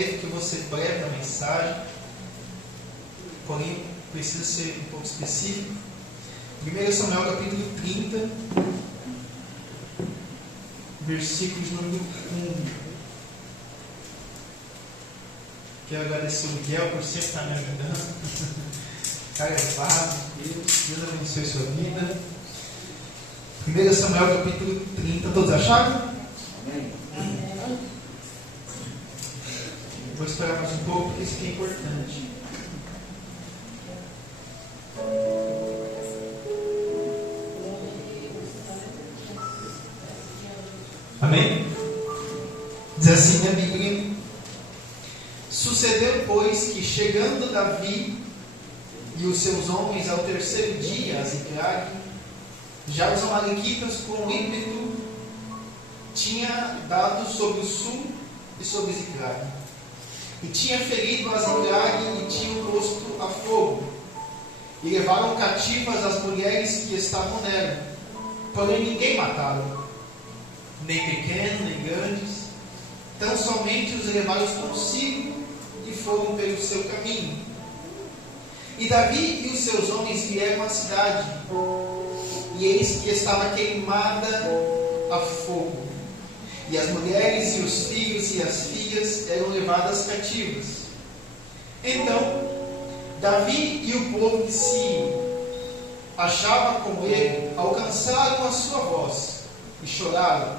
mesmo que você breve na mensagem, porém precisa ser um pouco específico. 1 Samuel capítulo 30, versículos número 1. Quero agradecer o Miguel por sempre estar me ajudando. Cara, Deus abençoe sua vida. 1 Samuel capítulo 30, todos acharam? Amém. Vou esperar mais um pouco, porque isso aqui é importante. Amém? Diz assim a Bíblia: Sucedeu, pois, que chegando Davi e os seus homens ao terceiro dia a Ziclag, já os amalequitas com ímpeto tinha dado sobre o sul e sobre Ziclag, e tinha ferido a Ziclag e tinha posto a fogo, e levaram cativas as mulheres que estavam nela, porém ninguém mataram, nem pequenos, nem grandes, tão somente os levaram consigo e foram pelo seu caminho. E Davi e os seus homens vieram à cidade, e eis que estava queimada a fogo, e as mulheres e os filhos e as filhas eram levadas cativas. Então Davi e o povo que se achava com ele alcançaram a sua voz e choraram,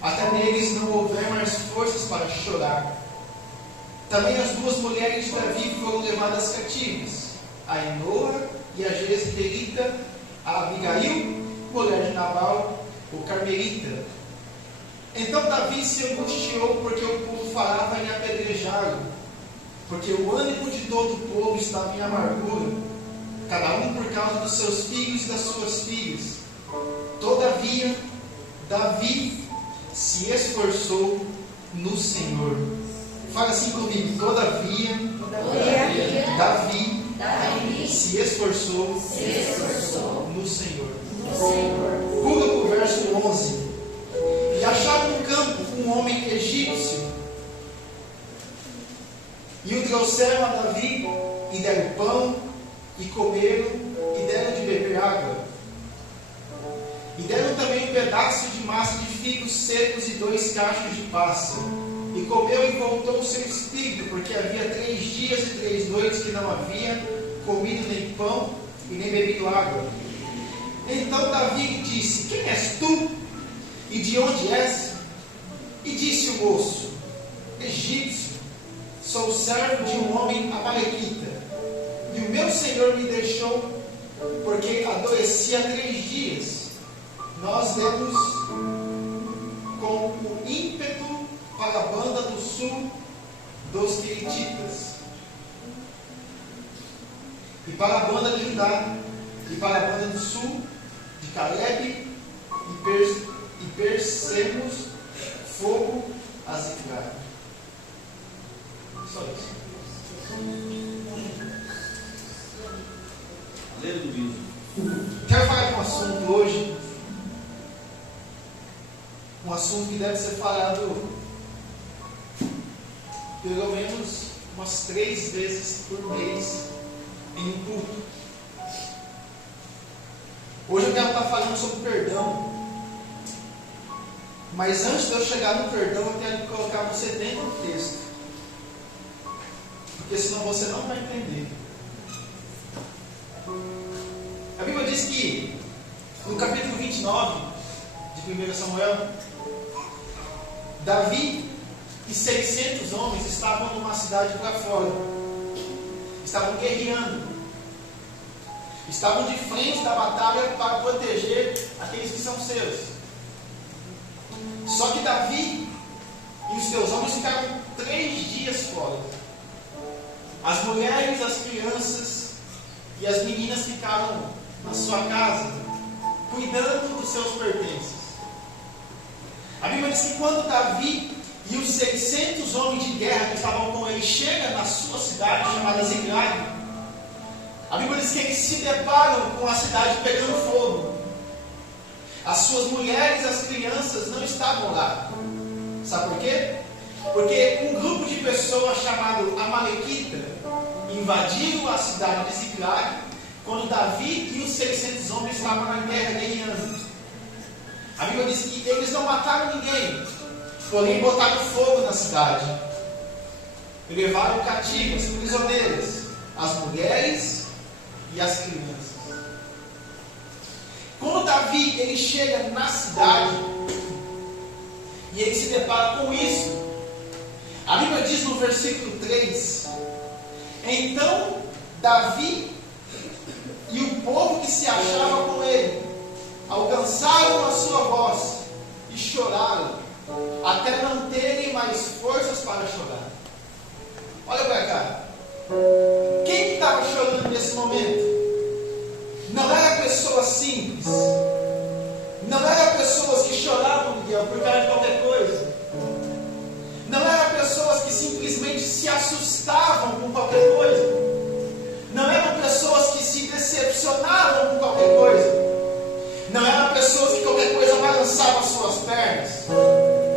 até neles não houver mais forças para chorar. Também as duas mulheres de Davi foram levadas cativas, a Enoa e a Jezreelita, a Abigail, mulher de Nabal, o Carmelita. Então Davi se angustiou, porque o povo falava em apedrejá-lo, porque o ânimo de todo o povo estava em amargura, cada um por causa dos seus filhos e das suas filhas. Todavia, Davi se esforçou no Senhor. Fala assim comigo: todavia, Davi se esforçou no Senhor. Pula para o verso 11. E acharam no campo um homem egípcio, e o trouxeram a Davi, e deram pão, e comeram, e deram de beber água. E deram também um pedaço de massa de figos secos e 2 cachos de pássaro. E comeu e voltou o seu espírito, porque havia 3 dias e 3 noites que não havia comido nem pão e nem bebido água. Então Davi lhe disse: quem és tu? E de onde és? E disse o moço: egípcio, sou servo de um homem amalequita, e o meu senhor me deixou, porque adoeci há 3 dias. Nós demos com o ímpeto para a banda do sul dos Queretitas, e para a banda de Judá, e para a banda do sul de Caleb, e persemos fogo a Ziclag. Só isso. Aleluia. Quero falar de um assunto hoje, um assunto que deve ser falado pelo menos umas 3 vezes por mês em um culto. Hoje eu quero estar falando sobre perdão. Mas antes de eu chegar no perdão, eu quero colocar você dentro do texto, porque senão você não vai entender. A Bíblia diz que no capítulo 29 de 1 Samuel, Davi e 600 homens estavam numa cidade para fora, estavam guerreando, estavam de frente da batalha para proteger aqueles que são seus. Só que Davi e os seus homens ficaram 3 dias fora. As mulheres, as crianças e as meninas ficaram na sua casa, cuidando dos seus pertences. A Bíblia diz que quando Davi e os 600 homens de guerra que estavam com ele chegam na sua cidade chamada Ziclag, a Bíblia diz que eles se deparam com a cidade pegando fogo. As suas mulheres e as crianças não estavam lá. Sabe por quê? Porque um grupo de pessoas chamado Amalequita invadiram a cidade de Ziclag quando Davi e os 600 homens estavam na guerra guerreando. A Bíblia diz que eles não mataram ninguém, porém botaram fogo na cidade. E levaram cativas, prisioneiras, as mulheres e as crianças. Quando Davi ele chega na cidade e ele se depara com isso, a Bíblia diz no versículo 3: então Davi e o povo que se achava com ele alcançaram a sua voz e choraram, até não terem mais forças para chorar. Olha para cá. Quem que estava chorando nesse momento? Não era pessoas simples. Não eram pessoas que choravam, Miguel, por causa de qualquer coisa. Não eram pessoas que simplesmente se assustavam com qualquer coisa. Não eram pessoas que se decepcionavam com qualquer coisa. Não eram pessoas que qualquer coisa balançavam suas pernas.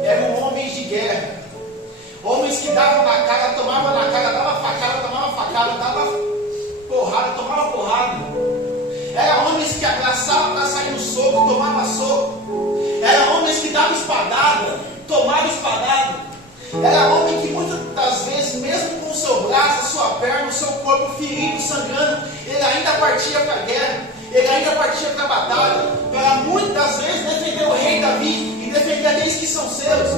Eram homens de guerra. Homens que davam na cara, tomavam na cara, dava facada, dava porrada, tomava porrada. Eram homens que abraçavam para sair no soco, tomava soco. Eram homens que davam espadada, tomavam espadada. Era homem que muitas das vezes, mesmo com o seu braço, a sua perna, o seu corpo ferido, sangrando, ele ainda partia para a guerra, ele ainda partia para a batalha, para muitas das vezes defender o rei Davi e defender aqueles que são seus.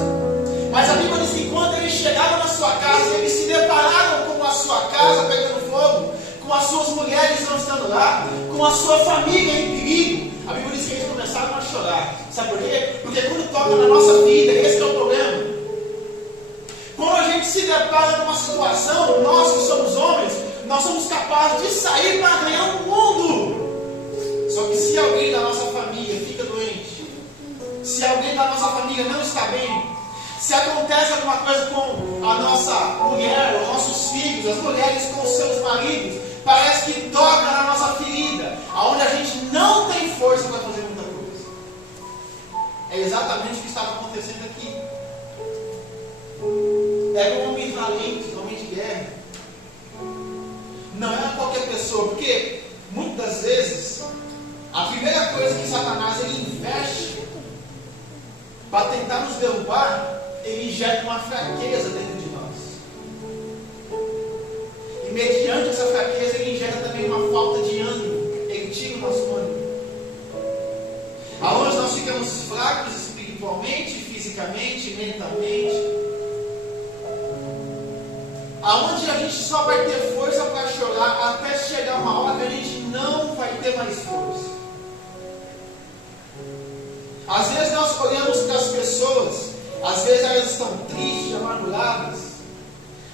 Mas a Bíblia diz que quando eles chegaram na sua casa, eles se depararam com a sua casa pegando fogo, com as suas mulheres não estando lá, com a sua família em perigo. A Bíblia diz que eles começaram a chorar. Sabe por quê? Porque quando toca na nossa vida, esse é o problema. Quando a gente se depara numa situação, nós que somos homens, nós somos capazes de sair para ganhar o mundo. Só que se alguém da nossa família fica doente, se alguém da nossa família não está bem, se acontece alguma coisa com a nossa mulher, os nossos filhos, as mulheres com os seus maridos, parece que toca na nossa ferida, aonde a gente não tem força para fazer muita coisa. É exatamente o que estava acontecendo aqui. Era um homem valente, um homem de guerra. Não era qualquer pessoa, porque muitas das vezes a primeira coisa que Satanás ele investe para tentar nos derrubar, ele gera uma fraqueza dentro de nós. E mediante essa fraqueza, ele gera também uma falta de ânimo. Ele tira o nosso ânimo. Aonde nós ficamos fracos espiritualmente, fisicamente, mentalmente. Aonde a gente só vai ter força para chorar até chegar uma hora que a gente não vai ter mais força. Às vezes nós olhamos para as pessoas, às vezes elas estão tristes, amarguradas,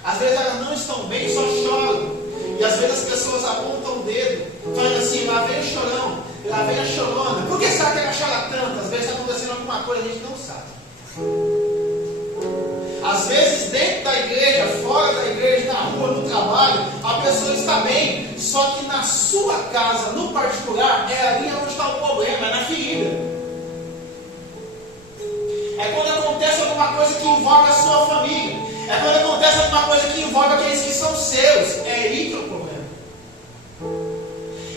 às vezes elas não estão bem, só choram. E às vezes as pessoas apontam o dedo, falando assim: lá vem o chorão, lá vem a chorona. Por que será que ela chora tanto? Às vezes está acontecendo alguma coisa, a gente não sabe. Às vezes dentro da igreja, fora da igreja, na rua, no trabalho, a pessoa está bem, só que na sua casa, no particular, é ali onde está o problema, é na ferida. É quando acontece alguma coisa que envolve a sua família. É quando acontece alguma coisa que envolve aqueles que são seus. É aí que é o problema.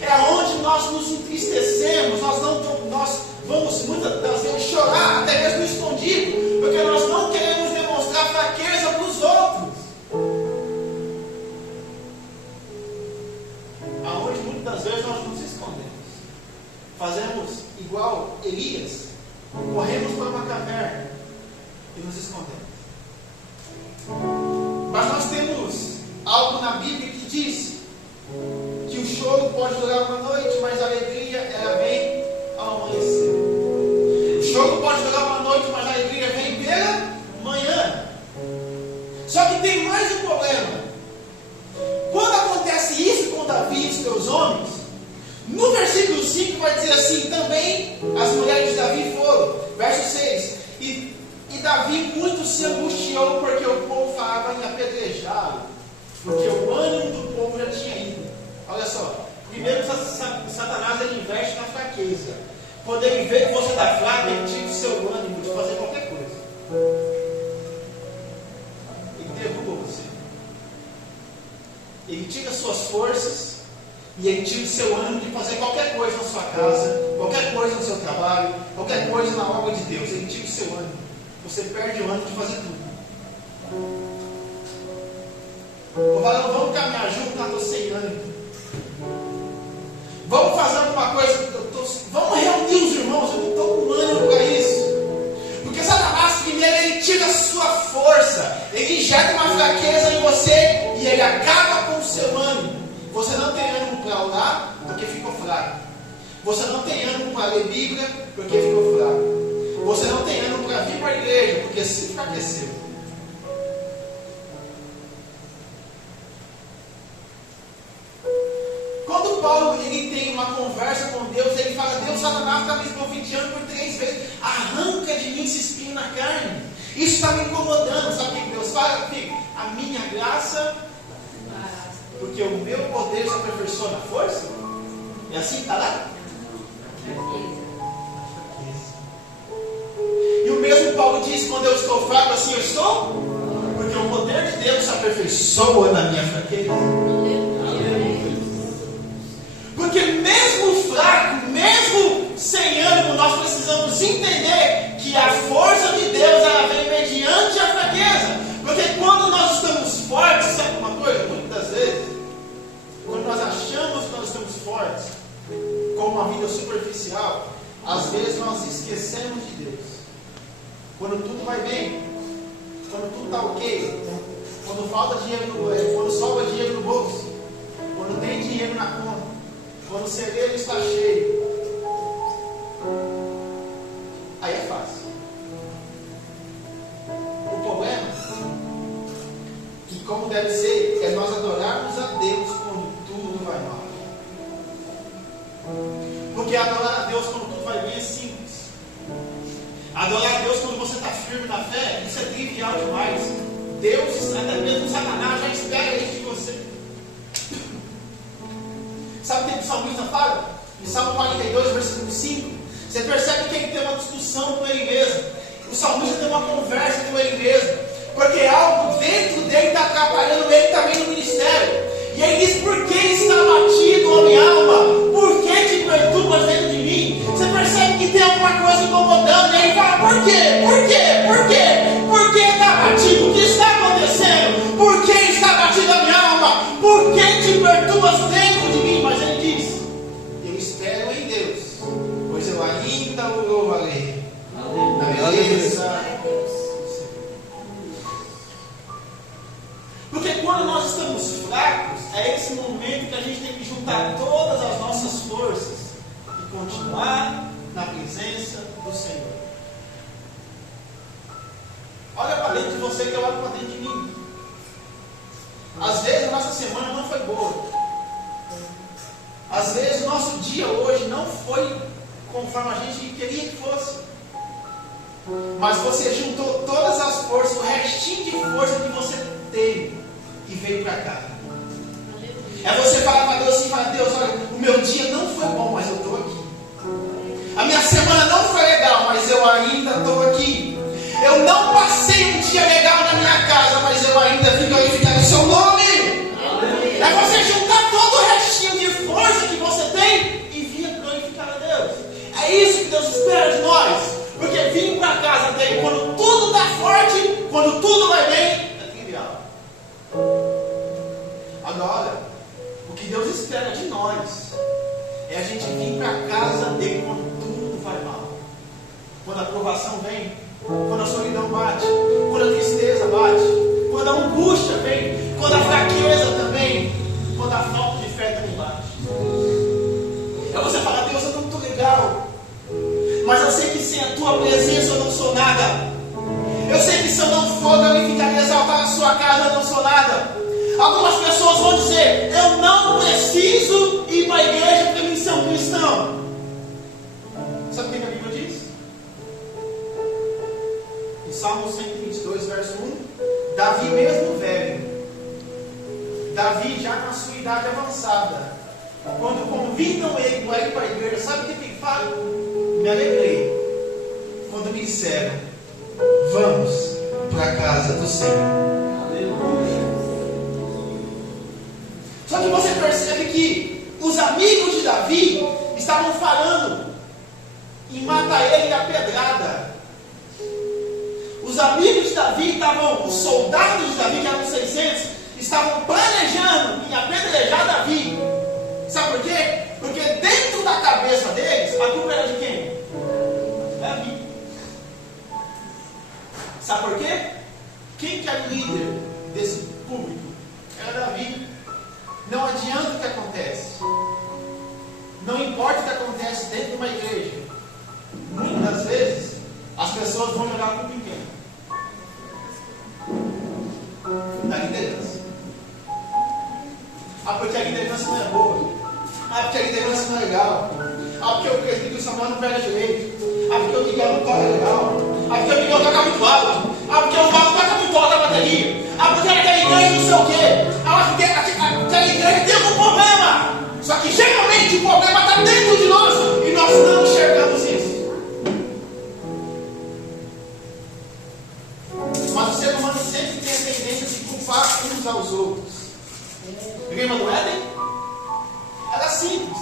É onde nós nos entristecemos. Nós vamos muitas das vezes chorar, até mesmo escondido, porque nós não queremos demonstrar fraqueza para os outros. Aonde muitas das vezes nós nos escondemos. Fazemos igual Elias. Corremos para uma caverna e nos escondemos. Mas nós temos algo na Bíblia que diz que o choro pode durar uma noite, mas a alegria ela vem ao amanhecer. O choro pode durar uma noite, mas a alegria vem pela manhã. Só que tem mais um problema. Quando acontece isso com Davi e os seus homens, no versículo 5 vai dizer assim: também as mulheres de Davi foram. Verso 6. E Davi muito se angustiou, porque o povo falava em apedrejá-lo, porque o ânimo do povo já tinha ido. Olha só, primeiro Satanás ele investe na fraqueza. Quando ele vê que você está fraco, ele tira o seu ânimo de fazer qualquer coisa. Ele tira as suas forças e ele tira o seu ânimo de fazer qualquer coisa na sua casa, qualquer coisa no seu trabalho, qualquer coisa na obra de Deus. Ele tira o seu ânimo. Você perde o ânimo de fazer tudo. Eu falo, vamos caminhar junto, eu estou sem ânimo. Vamos fazer alguma coisa, vamos reunir os irmãos, eu não estou com ânimo para isso. Porque Satanás, primeiro, ele tira a sua força, ele injeta uma fraqueza em você e ele acaba com o seu ânimo. Você não tem ânimo para orar porque ficou fraco. Você não tem ânimo para ler Bíblia porque ficou fraco. Você não tem ânimo para vir para a igreja porque se enfraqueceu. Quando Paulo ele tem uma conversa com Deus, ele fala: Deus, Satanás está me esbofeteando por 3 vezes, arranca de mim esse espinho na carne. Isso está me incomodando. Sabe o que Deus fala? Filho, a minha graça, porque o meu poder se aperfeiçoa na força. É assim que está lá? E o mesmo Paulo diz: quando eu estou fraco, assim eu estou, porque o poder de Deus se aperfeiçoa na minha fraqueza. Porque mesmo fraco, mesmo sem ânimo, nós precisamos entender que a força de Deus ela vem mediante a fraqueza. Porque quando nós estamos fortes, sabe uma coisa? Muitas vezes, quando nós achamos que nós estamos fortes, com uma vida superficial, às vezes nós esquecemos de Deus. Quando tudo vai bem, quando tudo está ok, quando falta dinheiro quando sobra dinheiro no bolso, quando tem dinheiro na conta, quando o celeiro está cheio, aí é fácil. O problema, que como deve ser, é nós adorarmos a Deus quando tudo vai mal. Porque adorar a Deus quando tudo vai bem é simples. Adorar a Deus quando você está firme na fé, isso é trivial demais. Deus, até mesmo Satanás, já espera isso de você. Sabe o que o salmista fala? Em Salmo 42, versículo 5. Você percebe que ele tem uma discussão com ele mesmo. O salmista tem uma conversa com ele mesmo. Porque algo dentro dele está atrapalhando ele também no ministério. E ele diz: por que está batido a minha alma? Por que te perturbas dentro de mim? Você percebe que tem alguma coisa incomodando. E ele fala: por quê? Por quê? Por quê? Por que está batido? O que está acontecendo? Por que está batido a minha alma? Por que te perturbas dentro de mim? Mas ele diz: eu espero em Deus, pois eu ainda o louvarei na beleza. Porque quando nós estamos fracos, é esse momento que a gente tem que juntar todas as nossas forças e continuar na presença do Senhor. Olha para dentro de você que eu olho para dentro de mim. Às vezes a nossa semana não foi boa. Às vezes o nosso dia hoje não foi conforme a gente queria que fosse. Mas você juntou todas as forças, o restinho de força que você tem e veio para cá. É você falar para Deus assim: fala, Deus, olha, o meu dia não foi bom, mas eu estou aqui. A minha semana não foi legal, mas eu ainda estou aqui. Eu não passei um dia legal na minha casa, mas eu ainda vim glorificar o seu nome. É você juntar todo o restinho de força que você tem e vir glorificar a Deus. É isso que Deus espera de nós. Porque vir para a casa dele quando tudo está forte, quando tudo vai bem, é trivial. Agora, o que Deus espera de nós é a gente vir para a casa dele quando tudo vai mal. Quando a aprovação vem, quando a solidão bate, quando a tristeza bate, quando a angústia vem, quando a fraqueza também, quando a falta de fé também bate. É você falar: Deus, eu não estou legal, mas eu sei que sem a tua presença eu não sou nada. Eu sei que se eu não for glorificar e exaltar a sua casa, eu não sou nada. Algumas pessoas vão dizer: eu não preciso ir para a igreja para mim ser um cristão. Sabe o que a Bíblia diz? Em Salmo 122, verso 1, Davi mesmo velho, Davi já na sua idade avançada, quando convidam ele para ir para a igreja, sabe o que ele fala? Me alegrei quando me disseram: vamos para a casa do Senhor. Aleluia. os amigos de Davi estavam falando em matar ele a pedrada. Os amigos de Davi os soldados de Davi, que eram 600, estavam planejando em apedrejar Davi. Sabe por quê? Porque dentro da cabeça deles, a culpa era de quem? Davi. Sabe por quê? Quem que era o líder desse público? Era Davi. Não adianta o que acontece. Não importa o que acontece dentro de uma igreja. Muitas das vezes, as pessoas vão jogar a culpa em quem? Da liderança. Ah, porque a liderança não é boa. Ah, porque a liderança não é legal. Ah, porque o presbítero Samuel não pega direito. Ah, porque o Miguel não toca legal. Ah, porque o Miguel toca muito alto. Ah, porque o Paulo toca muito alto a bateria. Ah, porque aquela igreja não sei o quê. Ah, porque aquela igreja tem algum problema. Só que geralmente o problema está dentro de nós e nós não enxergamos isso. Mas o ser humano sempre tem a tendência de culpar uns aos outros. Lembra do Éden? Era simples.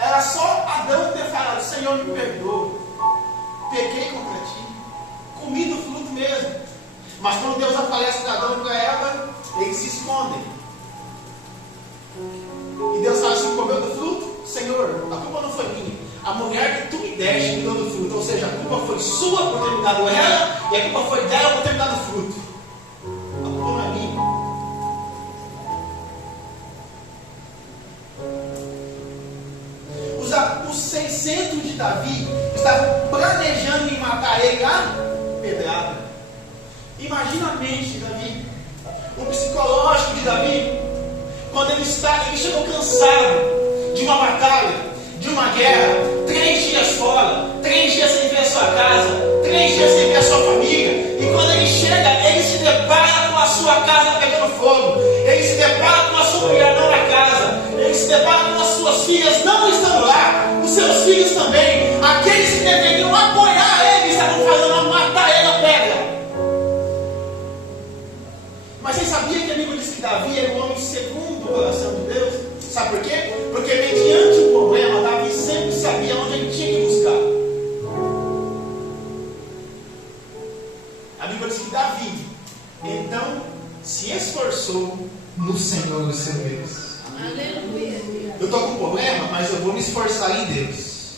Era só Adão ter falado: Senhor, me perdoa. Pequei contra ti. Comi do fruto mesmo. Mas quando Deus aparece para Adão e para Eva, eles se escondem. E Deus fala assim: comeu do fruto? Senhor, a culpa não foi minha. A mulher que tu me deste me deu do fruto. Ou seja, a culpa foi sua por ter me dado ela, e a culpa foi dela por ter me dado fruto. A culpa não é minha. Os 600 de Davi estavam planejando em matar ele a pedrada. Imagina a mente de Davi, o psicológico de Davi, quando ele chegou cansado de uma batalha, de uma guerra, 3 dias fora, 3 dias sem ver a sua casa, 3 dias sem ver a sua família, e quando ele chega, ele se depara com a sua casa pegando fogo, ele se depara com a sua mulher não na casa, ele se depara com as suas filhas não estando lá, os seus filhos também, aqueles que deveriam apoiar ele, estavam falando a matar ele a pedra. Mas você sabia que a Bíblia diz que Davi era o homem segundo o coração de Deus? Sabe por quê? Porque mediante o problema, Davi sempre sabia onde ele tinha que buscar. A Bíblia diz que Davi, então, se esforçou no Senhor, no seu Deus. Aleluia. Eu estou com um problema, mas eu vou me esforçar em Deus.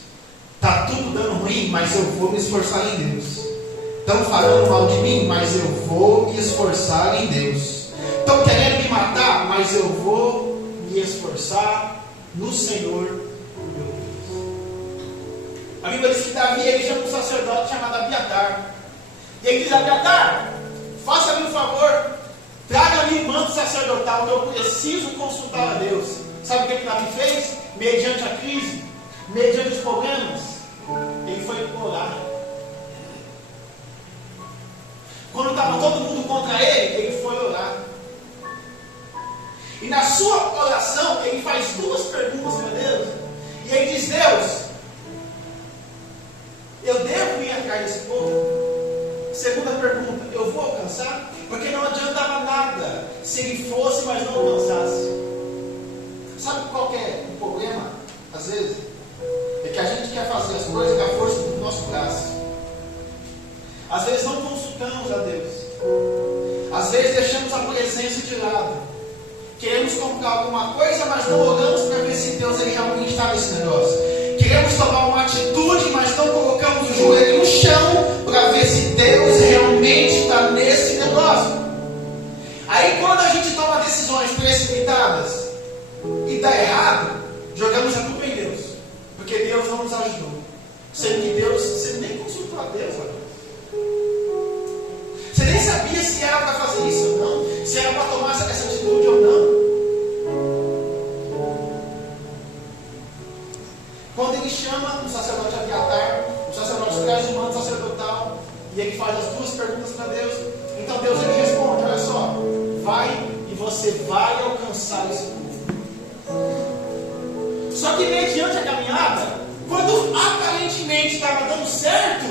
Está tudo dando ruim, mas eu vou me esforçar em Deus. Estão falando mal de mim, mas eu vou me esforçar em Deus. Estão querendo me matar, mas eu vou me esforçar no Senhor, meu Deus. A Bíblia diz que Davi, ele chama um sacerdote chamado Abiatar. E ele diz: Abiatar, faça-me um favor, traga-me o manto sacerdotal, que eu preciso consultar a Deus. Sabe o que Davi fez? Mediante a crise, mediante os problemas, ele foi orar. Quando estava todo mundo contra ele foi orar. E na sua oração, ele faz 2 perguntas para Deus. E ele diz: Deus, eu devo ir atrás desse povo? Segunda pergunta: eu vou alcançar? Porque não adiantava nada se ele fosse, mas não alcançasse. Sabe qual que é o problema? Às vezes, é que a gente quer fazer as coisas com a força do nosso braço. Às vezes não consultamos a Deus. Às vezes deixamos a presença de lado. Queremos comprar alguma coisa, mas não oramos para ver se Deus ele realmente está nesse negócio. Queremos tomar uma atitude, mas não colocamos o joelho no chão para ver se Deus realmente está nesse negócio. Aí quando a gente toma decisões precipitadas e dá errado, jogamos a culpa em Deus. Porque Deus não nos ajudou. Sendo que Deus, você nem consultou a Deus, olha. Você nem sabia se era para fazer isso ou não, se era para tomar essa atitude ou não. Quando ele chama o sacerdote Abiatar, o sacerdote traz o manto sacerdotal e ele faz as 2 perguntas para Deus. Então Deus ele responde: olha só, vai e você vai alcançar esse povo. Só que mediante a caminhada, quando aparentemente estava dando certo,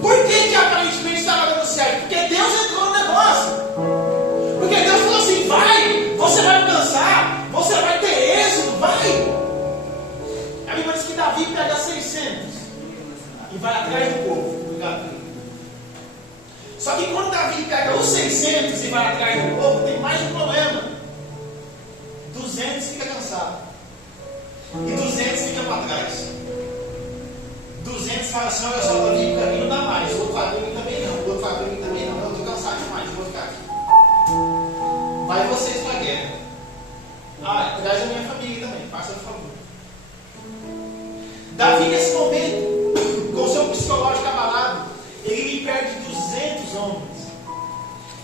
por que aparentemente estava dando certo? Porque Deus entrou no negócio. Porque Deus falou assim: vai, você vai alcançar, você vai ter êxito, Davi pega 600 e vai atrás do povo. Obrigado. Só que quando Davi pega os 600 e vai atrás do povo, tem mais um problema. 200 fica cansado. E 200 fica para trás. 200 fala assim: olha só, Davi, para mim não dá mais. O outro fala para mim também não. O outro fala para mim também não. Eu estou cansado demais, vou ficar aqui. Vai vocês para a guerra. Ah, traz a minha família também, faça por favor. Davi, nesse momento, com o seu psicológico abalado, ele me perde 200 homens.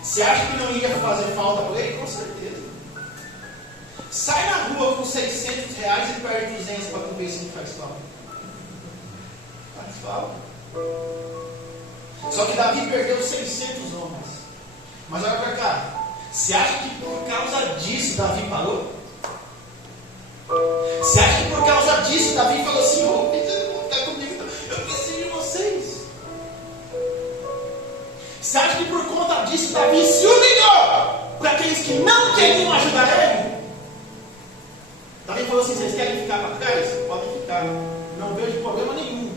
Você acha que não ia fazer falta para ele? Com certeza. Sai na rua com 600 reais e perde 200 para ver se não faz falta. Faz falta. Só que Davi perdeu 600 homens. Mas olha para cá. Você acha que por causa disso Davi parou? Você acha que por causa disso Davi falou assim: ô, você não está comigo, eu preciso de vocês? Você acha que por conta disso Davi se humilhou para aqueles que não queriam ajudar ele? Davi falou assim: vocês querem ficar para trás? Podem ficar, não vejo problema nenhum,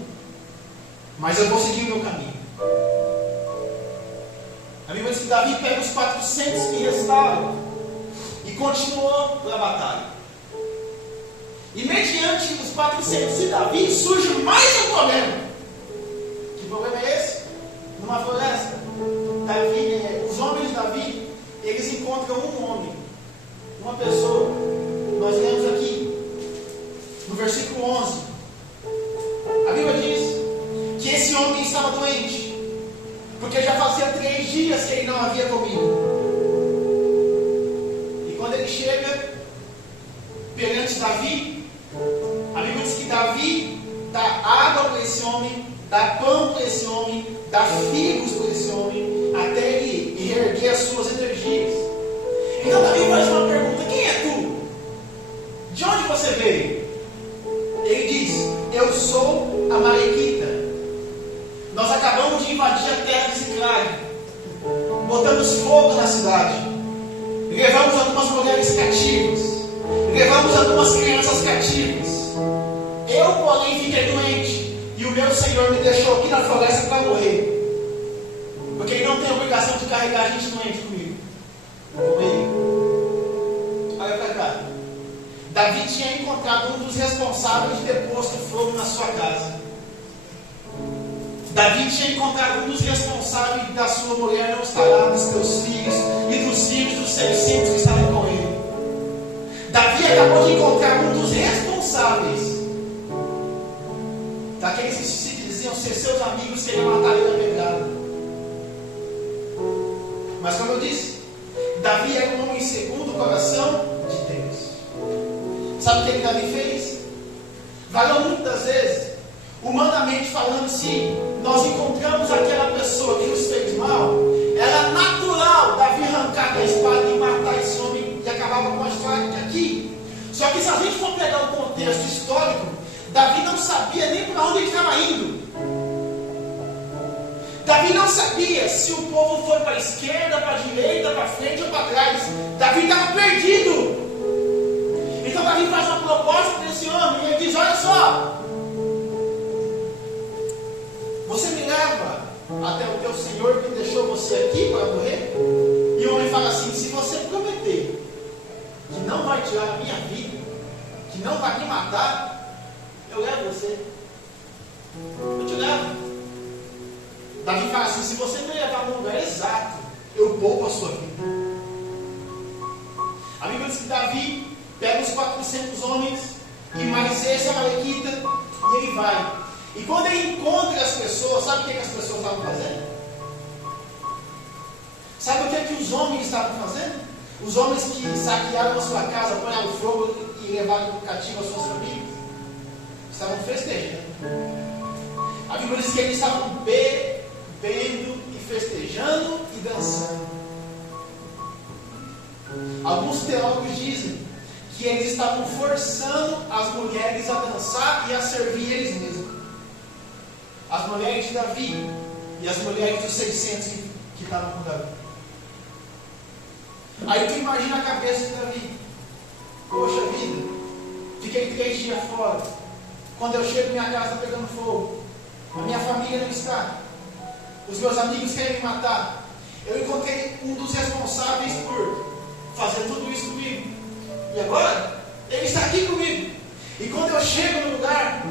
mas eu vou seguir o meu caminho. A Bíblia diz que Davi pega os 400 que restaram e continuou na batalha. E mediante os 400 de Davi surge mais um problema. Que problema é esse? Numa floresta, os homens de Davi, eles encontram um homem, uma pessoa. Nós lemos aqui no versículo 11. A Bíblia diz que esse homem estava doente, porque já fazia 3 dias que ele não havia comido. E quando ele chega perante Davi, a Bíblia diz que Davi dá água para esse homem, dá pão para esse homem, dá figos para esse homem, até ele reerguer as suas energias. Então Davi faz uma pergunta: quem é tu? De onde você veio? Ele diz: eu sou amalequita. Nós acabamos de invadir a terra de Ziclag. Botamos fogo na cidade. Levamos algumas mulheres cativas. Levamos algumas crianças cativas. Eu, porém, fiquei doente. E o meu Senhor me deixou aqui na floresta para morrer. Porque Ele não tem a obrigação de carregar a gente doente comigo. Olha para cá. Davi tinha encontrado um dos responsáveis de ter posto fogo na sua casa. Davi tinha encontrado um dos responsáveis da sua mulher não estar lá, dos seus filhos e dos filhos dos 600 que estavam com ele. Davi acabou de encontrar um dos responsáveis daqueles que se diziam ser seus amigos, que iam matar ele na pedrada. Mas como eu disse, Davi era um homem segundo o coração de Deus. Sabe o que Davi fez? Valeu muitas vezes, humanamente falando, se nós encontramos aquela pessoa que nos fez mal, era natural Davi arrancar a espada e matar esse homem e acabava com a história aqui. Só que se a gente for pegar o contexto histórico, Davi não sabia nem para onde ele estava indo. Davi não sabia se o povo foi para a esquerda, para a direita, para frente ou para trás. Davi estava perdido. Então Davi faz uma proposta para esse homem e ele diz: olha só, você me leva até o teu Senhor que deixou você aqui para morrer? E o homem fala assim: se você prometer que não vai tirar a minha vida, que não vai me matar, eu levo você. Eu te levo. Davi fala assim: se você me levar no lugar exato, eu poupo a sua vida. A Bíblia diz que Davi pega os 400 homens e mais esse amalequita e ele vai. E quando ele encontra as pessoas, sabe o que as pessoas estavam fazendo? Sabe o que os homens estavam fazendo? Os homens que saquearam a sua casa, põem fogo e levaram cativo as suas famílias, estavam festejando. A Bíblia diz que eles estavam bebendo e festejando e dançando. Alguns teólogos dizem que eles estavam forçando as mulheres a dançar e a servir eles mesmos. As mulheres de Davi e as mulheres dos 600 que estavam com Davi. Aí tu imagina a cabeça de Davi: poxa vida, fiquei 3 dias fora, Quando eu chego, minha casa está pegando fogo. A minha família não está. Os meus amigos querem me matar. Eu encontrei um dos responsáveis por fazer tudo isso comigo. E agora, ele está aqui comigo. E quando eu chego no lugar,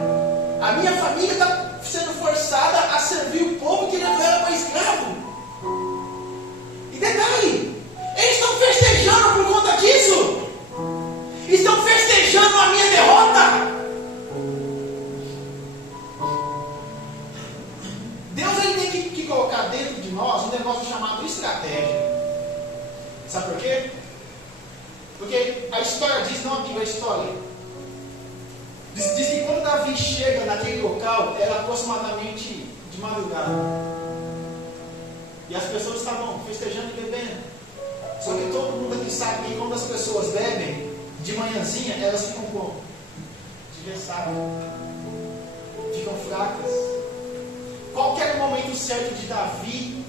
a minha família está sendo forçada a servir o povo que levou ela para escravo. E detalhe, eles estão festejando por conta disso. Estão festejando a minha derrota. Deus ele tem que colocar dentro de nós um negócio chamado estratégia. Sabe por quê? Porque a história diz, não amigo, a história diz que quando Davi chega naquele local, era aproximadamente de madrugada. E as pessoas estavam festejando e bebendo. Só que todo mundo aqui sabe que quando as pessoas bebem, de manhãzinha, elas ficam como? De ressaca. Ficam fracas. Qual que era o momento certo de Davi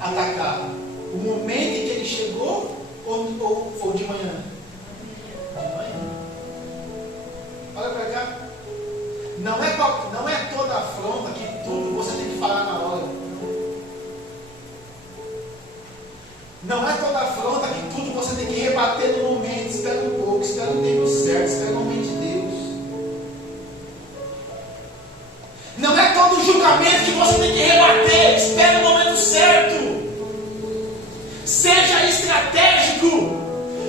atacar? O momento em que ele chegou ou de manhã? De manhã. Olha para cá. Não é toda afronta que tudo você tem que falar na hora. Não é toda afronta que tudo você tem que rebater no momento. Espera um pouco, espera o tempo certo, espera o momento de Deus. Não é todo julgamento que você tem que rebater. Espera o momento certo. Seja estratégico.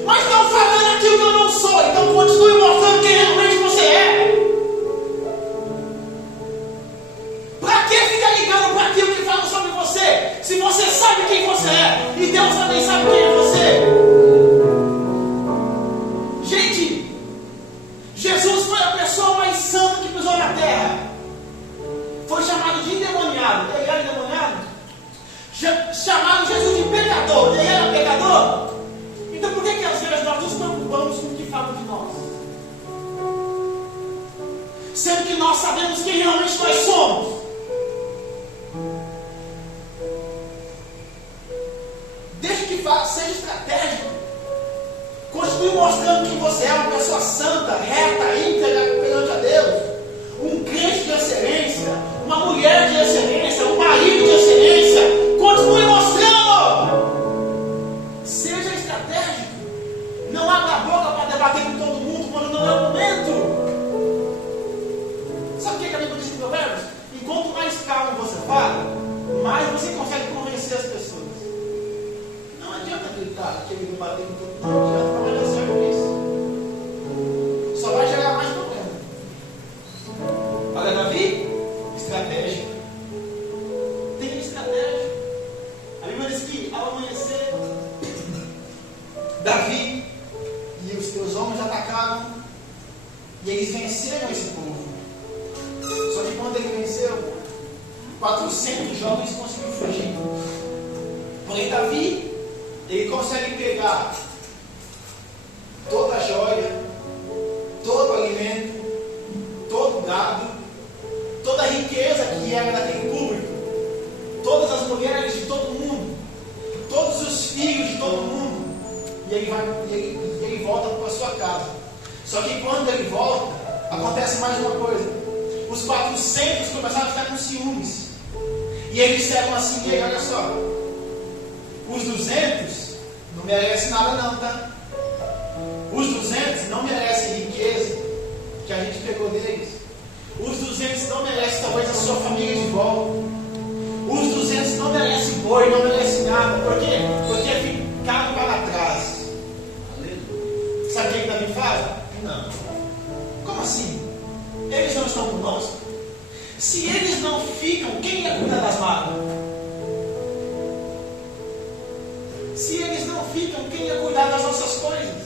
Mas não falando aquilo que eu não sou. Então continue mostrando quem realmente você é. Para que ficar ligando para aquilo que falam sobre você? Se você sabe quem você é. E Deus também sabe quem é você. Gente, Jesus foi a pessoa mais santa que pisou na terra. Foi chamado de endemoniado. Ele era endemoniado? Chamaram Jesus de pecador. Ele era pecador? Então por que às vezes nós nos preocupamos com o que falam de nós? Sendo que nós sabemos quem realmente nós somos. Deixa que seja estratégico. Continue mostrando que você é uma pessoa santa, reta, íntegra perante a Deus. Um crente de excelência, uma mulher de excelência, um marido de excelência. Continue mostrando. Seja estratégico. Não abra a boca para debater com todo mundo quando não é o momento. Sabe o que a Bíblia diz em Provérbios? Enquanto mais calmo você fala, mais você consegue convencer as pessoas. Não adianta gritar, querer debater com todo mundo. Não adianta, não vai dar certo isso. Só vai gerar mais problema. Olha, Davi, estratégia. Tem estratégia. A Bíblia diz que ao amanhecer, Davi e os seus homens atacaram e eles venceram esse povo. Só que quando ele venceu, 400 jovens conseguiram fugir. Porém, Davi, ele consegue pegar toda a joia, todo o alimento, todo o gado, toda a riqueza que era daquele público, todas as mulheres de todo mundo, todos os filhos de todo mundo, e ele volta para a sua casa. Só que quando ele volta, acontece mais uma coisa. Os 400 começaram a ficar com ciúmes. E eles disseram assim: e aí, olha só, os 200 não merecem nada não, tá? Os 200 não merecem riqueza que a gente pegou deles. Os 200 não merecem talvez a sua família de volta. Os 200 não merecem boi, não merecem nada. Por quê? Porque ficaram para trás. Sabe o que Davi faz? Não. Como assim? Eles não estão conosco? Se eles não ficam, quem ia cuidar das malas? Se eles não ficam, quem ia cuidar das nossas coisas?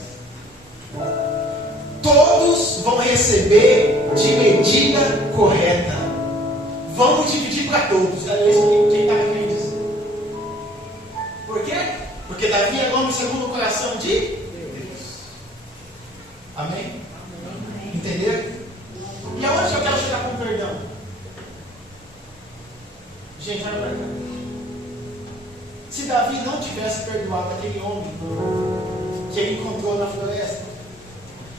Todos vão receber de medida correta. Vamos dividir para todos. É isso que está querendo dizer. Por quê? Porque Davi é homem segundo o coração de Deus. Amém? Entenderam? E aonde eu quero chegar com o perdão? Gente, olha para cá. Se Davi não tivesse perdoado aquele homem que ele encontrou na floresta,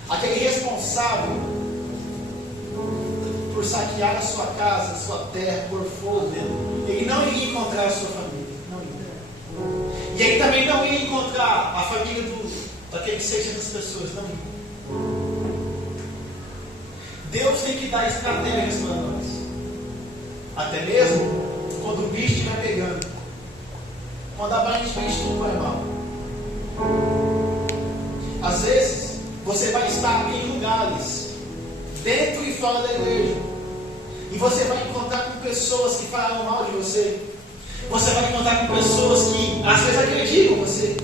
aquele responsável por saquear a sua casa, a sua terra, por fogo, ele não iria encontrar a sua família. Não iria. E ele também não ia encontrar a família daqueles 600 pessoas. Não ia. Deus tem que dar estratégias para nós. Até mesmo quando o bicho estiver pegando. Quando aparentemente tudo vai mal. Às vezes, você vai estar em lugares, dentro e fora da igreja, e você vai encontrar com pessoas que falam mal de você. Você vai encontrar com pessoas que às vezes acreditam em você.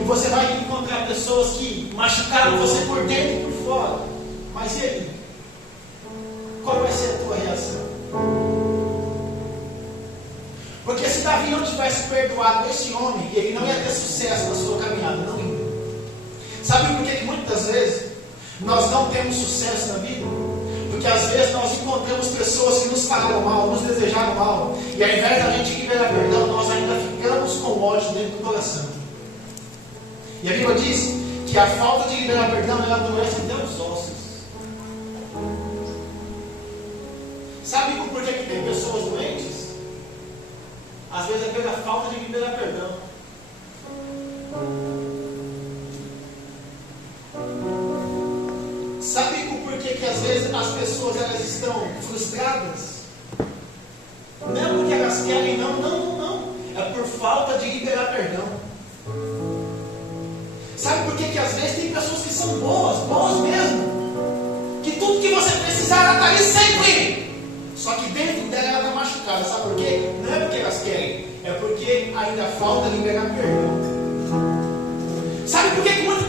E você vai encontrar pessoas que machucaram você por dentro e por fora. Mas e aí? Qual vai ser a tua reação? Porque se Davi não tivesse perdoado esse homem, ele não ia ter sucesso na sua caminhada, não ia. Sabe por que muitas vezes nós não temos sucesso na vida? Porque às vezes nós encontramos pessoas que nos falaram mal, nos desejaram mal, e ao invés da gente liberar perdão, nós ainda ficamos com ódio dentro do coração. E a Bíblia diz que a falta de liberar perdão, ela adoece até os ossos. Sabe por que tem pessoas doentes? Às vezes é pela falta de liberar perdão. Sabe por que às vezes as pessoas elas estão frustradas? Não é porque elas querem, não. É por falta de liberar perdão. Sabe por que às vezes tem pessoas que são boas mesmo? Que tudo que você precisar, ela está ali sempre. Só que dentro dela ela está machucada. Sabe por quê? Não é porque elas querem, é porque ainda falta liberar perdão. Sabe por que muitas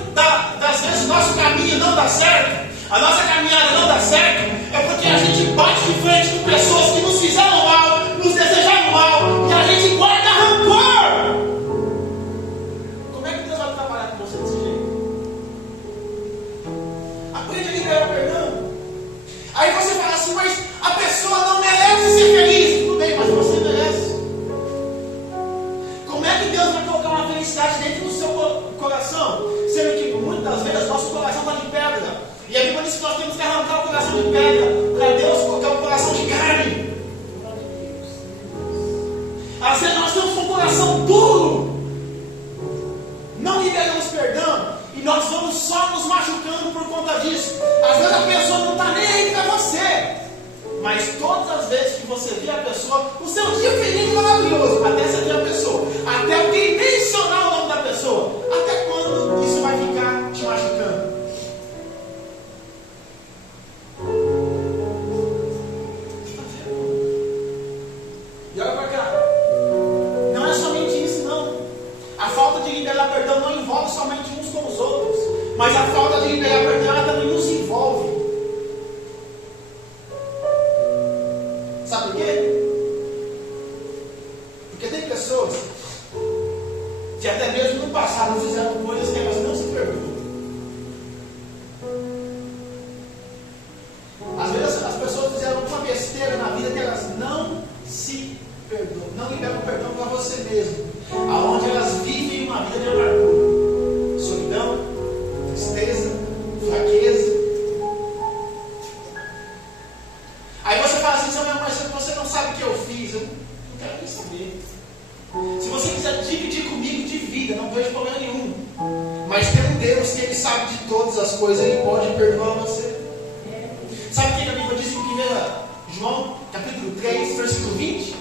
das vezes o nosso caminho não dá certo? A nossa caminhada não dá certo? É porque a gente bate de frente com pessoas que nos fizeram mal, nos desejaram mal, e a gente guarda rancor. Como é que Deus vai trabalhar com você desse jeito? Aprende a liberar perdão. Aí você fala assim, mas a pessoa não merece ser feliz. Tudo bem, mas você merece. Como é que Deus vai colocar uma felicidade dentro do seu coração? Sendo que muitas vezes nosso coração está de pedra. E a Bíblia diz que nós temos que arrancar o coração de pedra para Deus colocar o coração de carne. Às vezes nós temos um coração duro, não liberamos perdão e nós vamos só nos machucando por conta disso. Às vezes a pessoa não está nem aí para você, mas todas as vezes que você vê a pessoa, o seu dia feliz é maravilhoso, até você ver a pessoa, até alguém mencionar o nome da pessoa. Até quando isso vai ficar te machucando? E olha para cá, não é somente isso não. A falta de liberar perdão não envolve somente uns com os outros, mas a falta de liberar perdão ela também nos envolve. Sabe por quê? Porque tem pessoas que até mesmo no passado fizeram coisas que elas não se perdoam. Às vezes as pessoas fizeram uma besteira na vida que elas não se perdoam, não liberam perdão para você mesmo, aonde elas vivem uma vida de amargura, solidão, tristeza, fraqueza. Aí você fala assim, mas você não sabe o que eu fiz. Eu não quero nem saber. Se você quiser dividir comigo, divida, não vejo problema nenhum. Mas tem um Deus que Ele sabe de todas as coisas, Ele pode perdoar você. Sabe o que a Bíblia diz em 1 João, capítulo 3, versículo 20?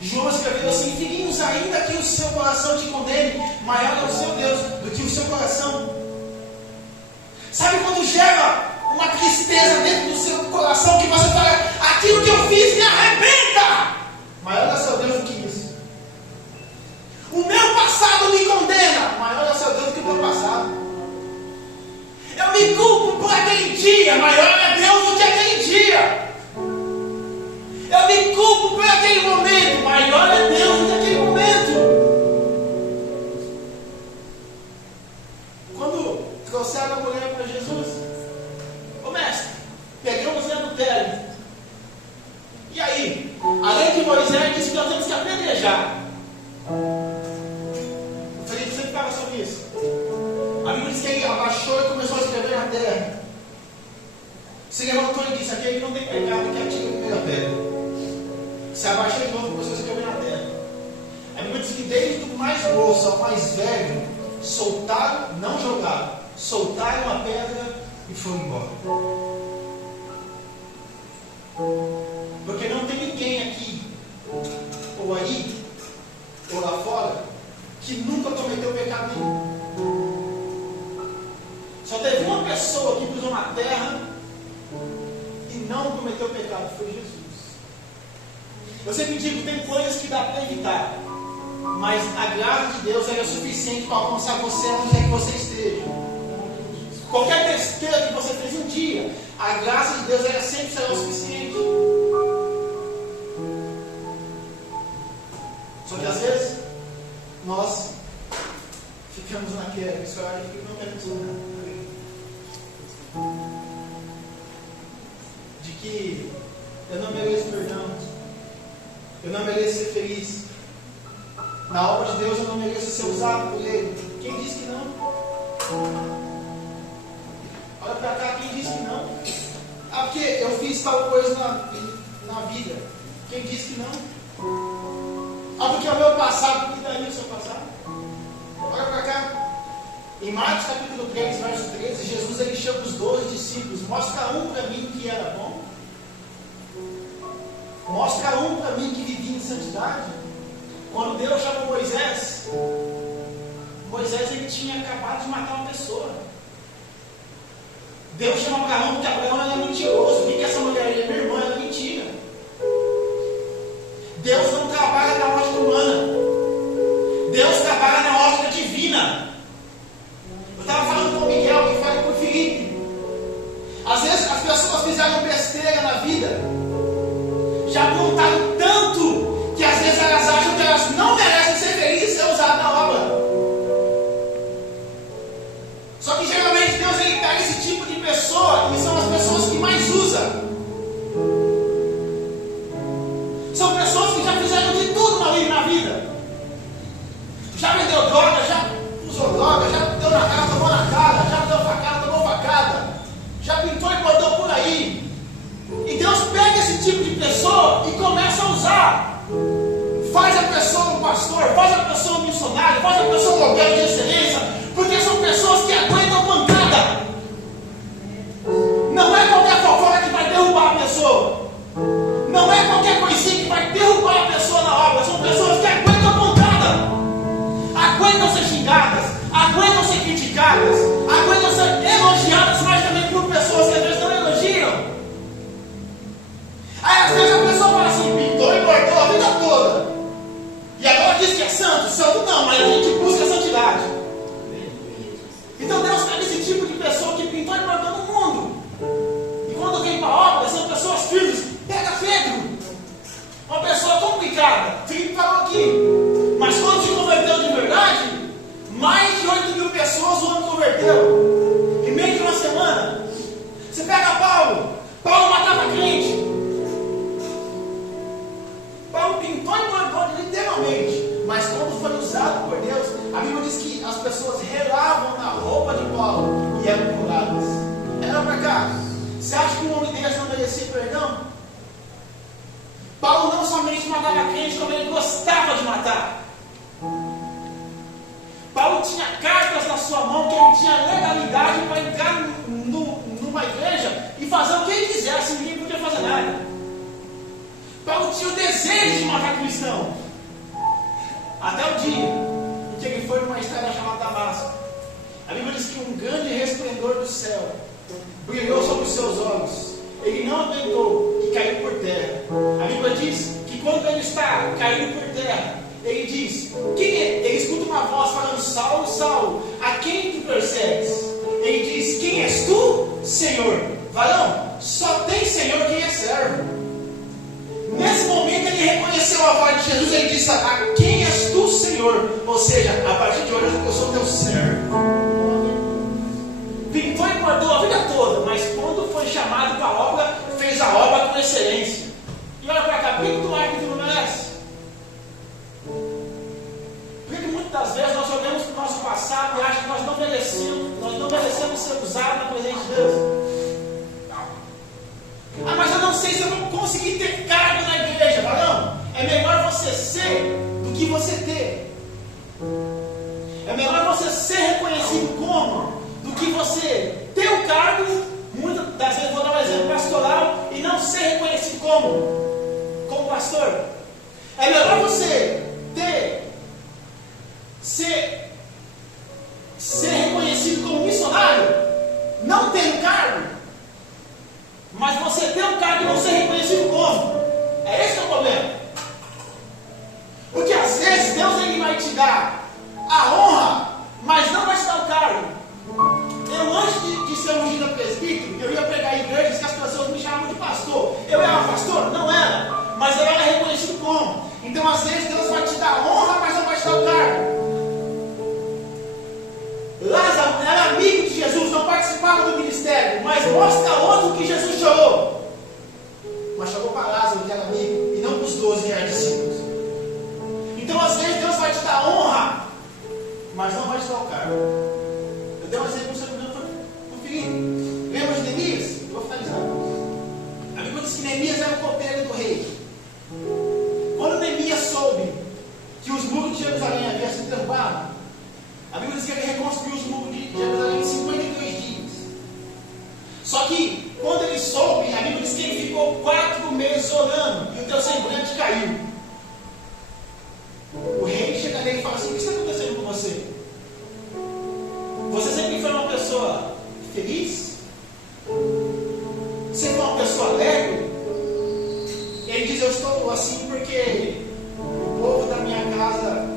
João escreveu assim: filhinhos, ainda que o seu coração te condene, maior é o seu Deus do que o seu coração. Sabe quando gera uma tristeza dentro do seu coração, que você fala, aquilo que eu fiz me arrebenta? Maior é o seu Deus do que isso. O meu passado me condena, maior é o seu Deus do que o meu passado. Eu me culpo por aquele dia, maior é Deus do que aquele dia. Eu me culpo por aquele momento, maior é Deus do que aquele momento. Quando trouxeram a mulher para Jesus, ô mestre, pegamos em adultério. E aí? A lei de Moisés diz que nós temos que apedrejar. O Felipe sempre fala sobre isso. A Bíblia diz que ele abaixou e começou a escrever na terra. Se levantou e disse: aquele que não tem pecado, que atire a primeira pedra. Se abaixou de novo, começou a se cair na terra. A Bíblia diz que desde o mais moço ao mais velho, soltaram, não jogaram, soltaram a pedra e foram embora. Porque não tem ninguém aqui, ou aí, ou lá fora, que nunca cometeu pecado nenhum. Só teve uma pessoa que pisou na terra e não cometeu pecado, foi Jesus. Eu sempre digo, tem coisas que dá para evitar, mas a graça de Deus é suficiente para alcançar você onde é que você esteja. Qualquer besteira que você fez um dia, a graça de Deus sempre será o suficiente. Só que às vezes nós ficamos naquela história de que não queremos nada. De que eu não mereço perdão, eu não mereço ser feliz, na obra de Deus eu não mereço ser usado por Ele. Quem disse que não? Olha para cá, quem disse que não? Ah, porque eu fiz tal coisa na vida. Quem disse que não? Ah, porque é o meu passado. E daí o seu passado? Olha para cá. Em Marcos capítulo 3, verso 13, Jesus ele chama os 12 discípulos. Mostra um para mim que era bom. Mostra um para mim que vivia em santidade. Quando Deus chamou Moisés, Moisés ele tinha acabado de matar uma pessoa. Deus chamou Abraão porque Abraão era mentiroso. O que essa mulher é? Minha irmã, era mentira. Deus não trabalha na ótica humana. Deus trabalha na ótica divina. Eu estava falando com o Miguel, que fala com o Felipe. Às vezes as pessoas fizeram besteira na vida, já aprontaram tanto, que às vezes elas acham que elas não merecem ser felizes e ser usadas na obra. Só que geralmente Deus ele pega esse tipo de pessoa, e são as pessoas que mais usa. São pessoas que já fizeram de tudo na vida. Já vendeu droga, já usou droga, já deu na cara, tomou na cara, já deu facada, tomou facada, já pintou e bordou por aí. E Deus pega esse tipo de pessoa e começa a usar. Faz a pessoa um pastor, faz a pessoa um missionário, faz a pessoa um modelo de excelência, porque são pessoas que aguentam pancada. Não é qualquer fofoca que vai derrubar a pessoa. Não é qualquer coisinha que vai derrubar a pessoa na obra. São pessoas que aguentam pancada. Aguentam ser xingadas, aguentam ser criticadas, aguentam ser elogiadas, mas também por pessoas que às vezes não elogiam. Aí às vezes a pessoa fala assim, pintou e bordou a vida toda, e agora diz que é santo. Santo não, mas a gente busca a santidade. Então Deus pega esse tipo de pessoa que pintou e bordou no mundo, e quando vem para a obra são pessoas firmes. Pega Pedro, uma pessoa complicada. Filipe falou aqui, mas quando se converteu de verdade, mais de 8.000 pessoas o ano converteu em meio de uma semana. Você pega Paulo matava crente. Paulo pintou e bordou literalmente, mas quando foi usado por Deus, a Bíblia diz que as pessoas relavam na roupa de Paulo e eram curadas. Era para cá. Você acha que um homem desse não merecia perdão? Paulo não somente matava crente, como ele gostava de matar. Paulo tinha cartas na sua mão que ele tinha legalidade para entrar numa igreja e fazer o que ele quisesse, ninguém podia fazer nada. Paulo tinha o desejo de matar cristão. Até o dia em que ele foi numa estrada chamada Damasco. A Bíblia diz que um grande resplendor do céu brilhou sobre os seus olhos. Ele não aguentou e caiu por terra. A Bíblia diz que quando ele está caindo por terra, ele diz, ele escuta uma voz falando, Saulo, Saulo, a quem tu persegues? Ele diz, quem és tu, Senhor? Varão, só tem Senhor quem é servo. Nesse momento ele reconheceu a voz de Jesus. Ele disse, a quem és tu, Senhor? Ou seja, a partir de hoje eu sou teu servo. Pintou e bordou a vida toda, mas quando foi chamado para a obra, fez a obra com excelência. E olha para cá, por que tu acha que tu não merece? Porque muitas das vezes nós olhamos para o nosso passado e achamos que nós não merecemos ser usados na presença de Deus. sei se eu vou conseguir ter cargo na igreja. Fala, não, é melhor você ser do que você ter. É melhor você ser reconhecido como do que você ter o cargo, muitas das vezes vou dar um exemplo pastoral, e não ser reconhecido como pastor. É melhor você ser reconhecido como missionário, não ter um cargo, mas você ter um cargo e não ser reconhecido como. É esse que é o problema. Porque às vezes Deus ele vai te dar a honra, mas não vai te dar o cargo. Eu, antes de ser ungido a presbítero, eu ia pregar em igrejas que as pessoas me chamavam de pastor. Eu era pastor? Não era, mas eu era reconhecido como. Então às vezes Deus vai te dar a honra, mas não vai te dar o cargo. Lázaro era amigo de Jesus, não participava do ministério, mas mostra outro que Jesus chorou. Mas chorou para Lázaro, que era amigo, e não para os 12 que eram discípulos. Então às vezes Deus vai te dar a honra, mas não vai te dar o cargo. Eu dei um exemplo para o Felipe. Lembra de Neemias? Eu vou finalizar. A Bíblia diz que Neemias era o copeiro do rei. Quando Neemias soube que os muros de Jerusalém haviam sido derrubados, a Bíblia diz que ele reconstruiu os muros de Jerusalém em 52 dias. Só que, quando ele soube, a Bíblia diz que ele ficou 4 meses orando e o teu semblante caiu. O rei chega nele e fala assim: o que está acontecendo com você? Você sempre foi uma pessoa feliz? Sempre foi uma pessoa alegre? Ele diz: eu estou assim porque o povo da minha casa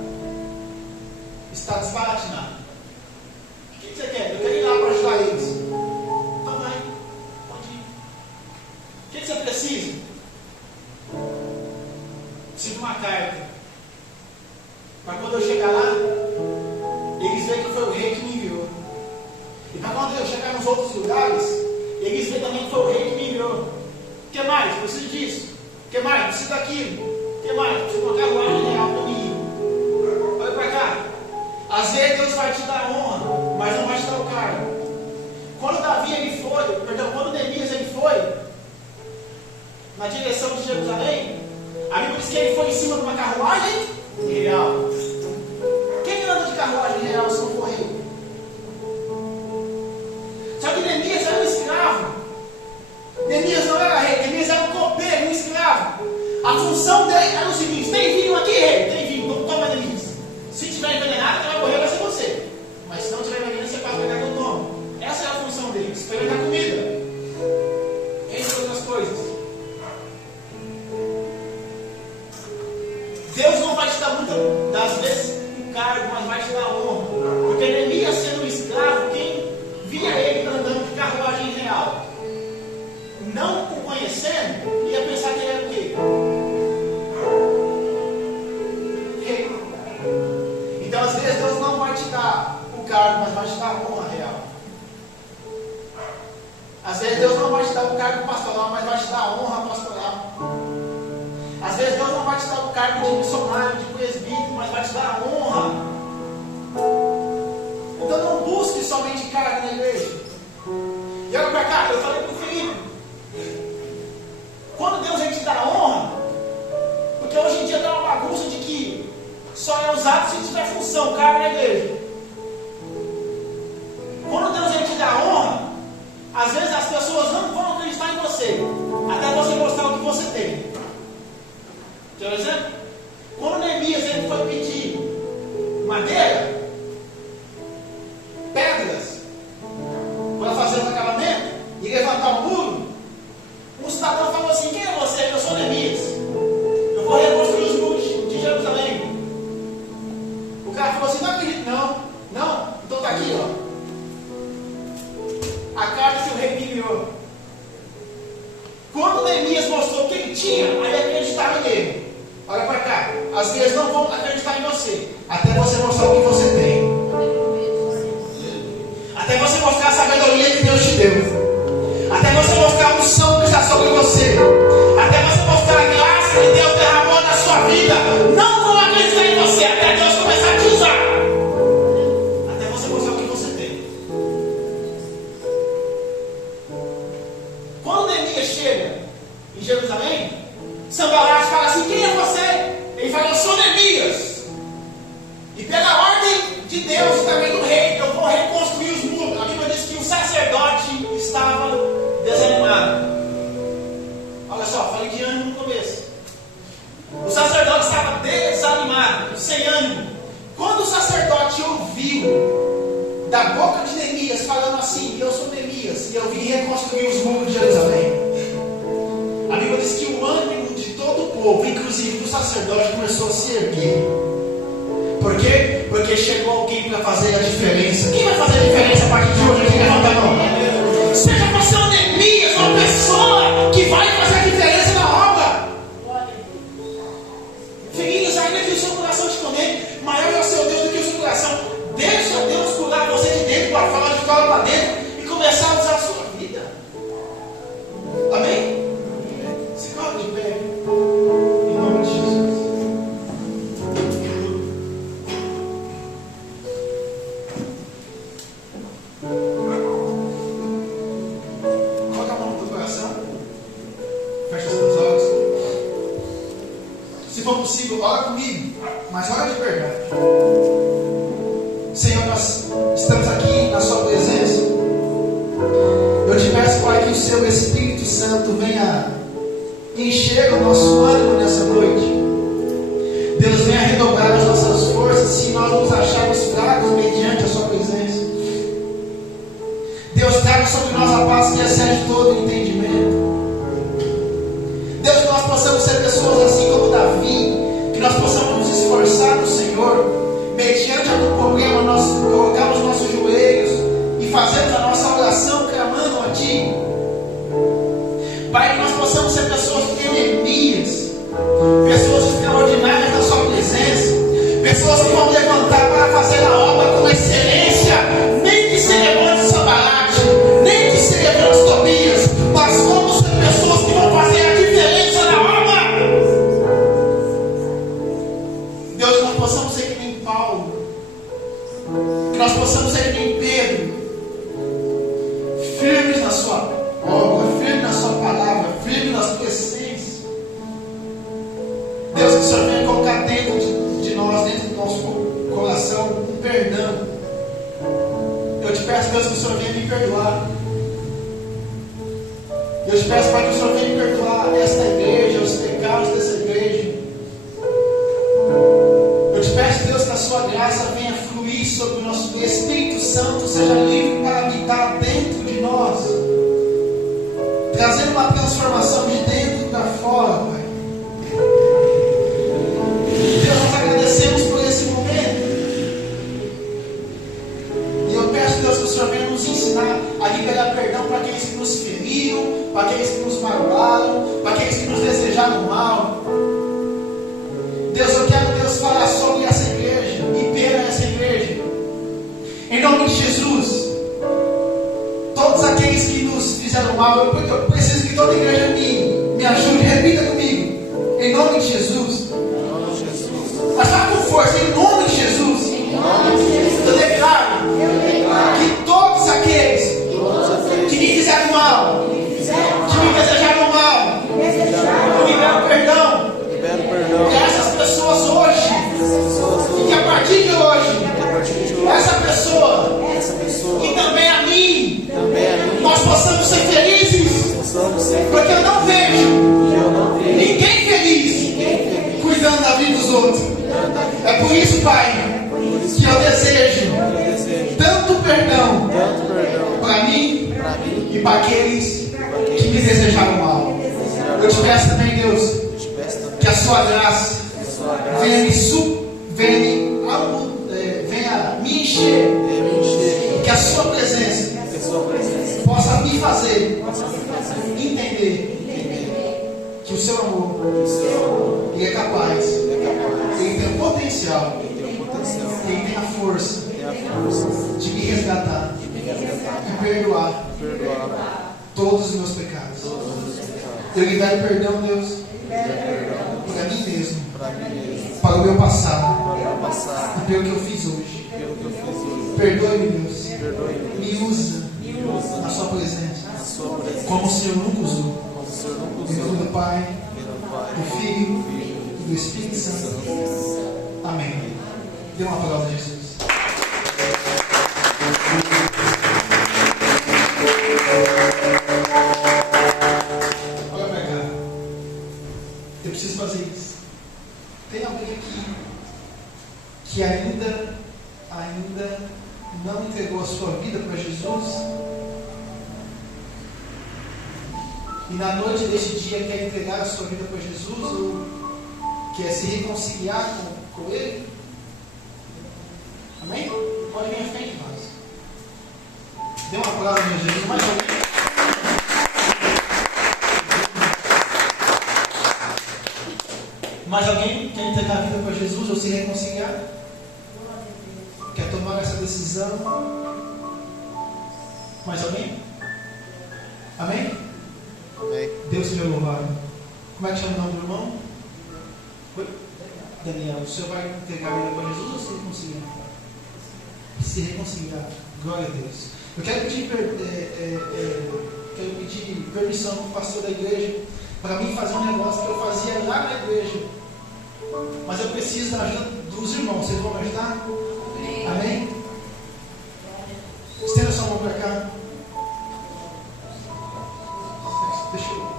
está desbaratinado. O que você quer? Eu quero ir lá para ajudar eles. Então vai, pode ir. O que você precisa? Preciso de uma carta. Para quando eu chegar lá, eles veem que foi o rei que me enviou. E para quando eu chegar nos outros lugares, eles veem também que foi o rei que me enviou. O que mais? Preciso disso. O que mais? Preciso daquilo. O que mais? Preciso de uma carruagem real para mim. Olha para cá. Às vezes Deus vai te dar honra, mas não vai te dar o cargo. Quando Neemias ele foi na direção de Jerusalém, a Bíblia diz que ele foi em cima de uma carruagem real. Quem anda de carruagem real se não for rei? Só que Neemias era um escravo. Neemias não era rei, Neemias era um copeiro, um escravo. A função dele era o seguinte: tem vinho aqui, rei? Tem vinho, toma Neemias. Se tiver envenenado, quem vai morrer vai ser você. Mas se não tiver envenenado, você pode pegar que eu tomo. Essa é a função dele, experimentar comida. Entre outras coisas. Deus não vai te dar muitas das vezes um cargo, mas vai te dar honra. Porque Neemias, sendo um escravo, quem via ele andando de carruagem real, não o conhecendo, ia pensar que ele era o quê? Rei. Então às vezes Deus não vai te dar o cargo, mas vai te dar a honra real. Às vezes Deus não vai te dar o cargo pastoral, mas vai te dar a honra pastoral. Às vezes Deus não vai te dar o cargo de missionário, de presbítero, mas vai te dar a honra. Então não busque somente cargo na igreja. E olha para cá, eu falei para o Felipe, quando Deus vai te dar a honra, porque hoje em dia dá uma bagunça de que só é usado se tiver função, cargo na igreja. Quando Deus vai te dar a honra, às vezes as pessoas não vão acreditar em você, até você mostrar o que você tem. Por exemplo, quando Neemias ele foi pedir madeira, pedras, para fazer um acabamento e levantar um muro, um cidadão falou assim: quem é você? Eu sou Neemias. Eu vou reconstruir os muros de Jerusalém. O cara falou assim: não acredito, não. Não, então está aqui, ó. A carta que o rei enviou. Quando Neemias mostrou o que ele tinha, aí acreditaram nele. Olha para cá, às vezes não vão acreditar em você, até você mostrar o que você tem. Até você mostrar a sabedoria que Deus te deu. Até você mostrar a unção que está sobre você. Até você mostrar a graça que Deus derramou na sua vida. Não vão acreditar em você, até Deus começar a te usar. Até você mostrar o que você tem. Quando Neemias chega em de Deus e também do rei. Eu vou reconstruir os muros. A Bíblia diz que o sacerdote estava desanimado. Olha só, falei de ânimo no começo. O sacerdote estava desanimado, sem ânimo. Quando o sacerdote ouviu da boca de Neemias falando assim: eu sou Neemias e eu vim reconstruir os muros de Jerusalém, a Bíblia diz que o ânimo de todo o povo, inclusive do sacerdote, começou a se erguer. Por quê? Porque chegou alguém para fazer a diferença. Quem vai fazer a diferença a partir de hoje? Aqui, levanta a mão. Seja você um Neemias, uma pessoa que vai fazer a diferença na obra. Filhinhos, ainda que o seu coração te condene, maior é o seu Deus do que o seu coração. Deixa Deus curar você de dentro para fora, de fora para dentro, e começar a usar a sua vida. Amém? Se coloca de pé, em nome de Jesus. Coloca a mão no teu coração. Fecha os teus olhos. Se for possível, ora comigo, mas ora de verdade. Senhor, nós estamos aqui na sua presença. Eu te peço, Pai, que o seu Espírito Santo venha encher o nosso ânimo nessa noite. Deus, venha redobrar as nossas forças se nós nos acharmos fracos mediante a sua presença. Deus, traga sobre nós a paz que excede todo o entendimento. Deus, que nós possamos ser pessoas assim como Davi, que nós possamos nos esforçar no Senhor. Mediante algum problema, nós colocamos nossos joelhos e fazemos a nossa oração clamando a Ti. Pai, que nós possamos ser pessoas que têm Neemias, pessoas extraordinárias na Sua presença, pessoas que vão levantar para fazer a obra com excelência, nem que celebrando Sambalate, nem que celebrando Tobias, mas vamos ser pessoas que vão fazer a diferença na obra. Deus, que nós possamos ser que nem Paulo, que nós possamos ser que nem Pedro, firmes na sua obra, firmes na sua palavra, firmes na sua essência. Deus, que o Senhor venha colocar dentro de nós, dentro do nosso coração, um perdão. Eu te peço, Deus, que o Senhor venha me perdoar. Eu te peço, Pai, que o Senhor venha me perdoar esta igreja, os pecados dessa igreja. Eu te peço, Deus, que a sua graça venha fluir sobre o nosso Espírito Santo, seja livre para habitar dentro de nós, trazendo uma transformação de dentro para fora, Pai. Deus, nós agradecemos por esse momento. E eu peço, Deus, que o Senhor venha nos ensinar a liberar perdão para aqueles que nos feriram, para aqueles que nos magoaram, para aqueles que nos desejaram mal. Deus, eu quero, Deus, falar sobre essa igreja e pela essa igreja. Em nome de Jesus, todos aqueles que nos fizeram mal, eu preciso que toda a igreja me ajude. Repita comigo. Em nome de Jesus. Mas fala com força. Em nome de Jesus. Eu declaro que todos aqueles que me fizeram mal, que me desejaram mal, eu libero perdão. Que essas pessoas hoje, e que a partir de hoje, essa pessoa e também a mim, nós possamos ser felizes, porque eu não vejo ninguém feliz cuidando da vida dos outros. É por isso, Pai, que eu desejo tanto perdão para mim e para aqueles que me desejaram mal. Eu te peço também, Deus, que a sua graça venha me encher, que a sua presença possa me fazer entender que o seu amor, ele é capaz, ele tem o potencial, ele tem a força de me resgatar e perdoar todos os meus pecados. Eu libero perdão, Deus, para mim mesmo, para o meu passado e pelo que eu fiz hoje. Perdoe-me, Deus. Me usa na sua presença como o Senhor nunca usou. Em nome do Pai, do Filho e do Espírito Santo. Amém. Dê uma palavra a Jesus. Olha pra cá. Eu preciso fazer isso. Tem alguém aqui que ainda não entregou a sua vida para Jesus? E na noite deste dia quer entregar a sua vida para Jesus? Ou quer se reconciliar com Ele? Amém? Pode vir à frente, irmãos. Dê um aplauso, meu Jesus. Mais alguém? Mais alguém quer entregar a vida para Jesus ou se reconciliar? Quer tomar essa decisão? Mais alguém? Amém? Amém. Deus seja louvado. Como é que chama o nome do irmão? Oi? Daniel, o senhor vai entregar a vida para Jesus ou se reconciliar? Se reconciliar. Glória a Deus. Eu quero pedir permissão para o pastor da igreja para mim fazer um negócio que eu fazia lá na igreja. Mas eu preciso da ajuda dos irmãos. Vocês vão me ajudar? Amém? Estenda sua mão para cá. Deixa eu.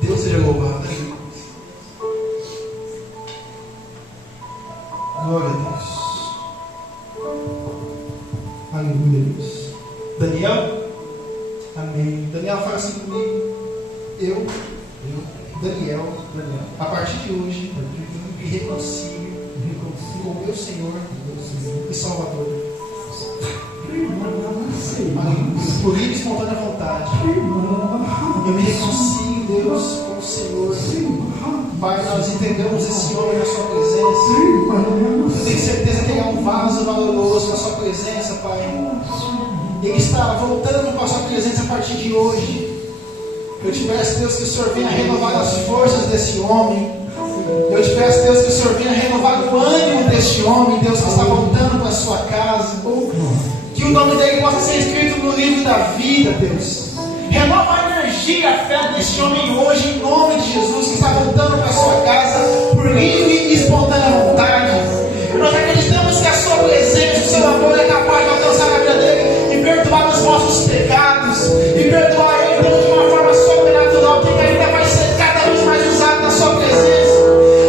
Deus seja louvado. Glória a Deus. Aleluia, Deus. Daniel? Amém. Daniel, fala assim comigo. Eu, Daniel, a partir de hoje, me reconcilio com o meu Senhor e Salvador. Por livre e espontânea vontade. Eu me reconcilio, Deus, com o Senhor. Pai, nós entregamos esse homem na sua presença. Eu tenho certeza que ele é um vaso valoroso na sua presença, Pai. Ele está voltando para a sua presença a partir de hoje. Eu te peço, Deus, que o Senhor venha renovar as forças desse homem. Eu te peço, Deus, que o Senhor venha renovar o ânimo deste homem, Deus, que está voltando para a sua casa. Que o nome dele possa ser escrito no livro da vida, Deus. Renova a energia, a fé deste homem hoje, em nome de Jesus, que está voltando para a sua casa por livre e espontânea vontade. Nós acreditamos que a sua presença, o seu amor é capaz de alcançar a vida dele e perdoar os nossos pecados, e perdoar ele, Deus, de uma forma sobrenatural, que ele ainda vai ser cada vez mais usado na sua presença.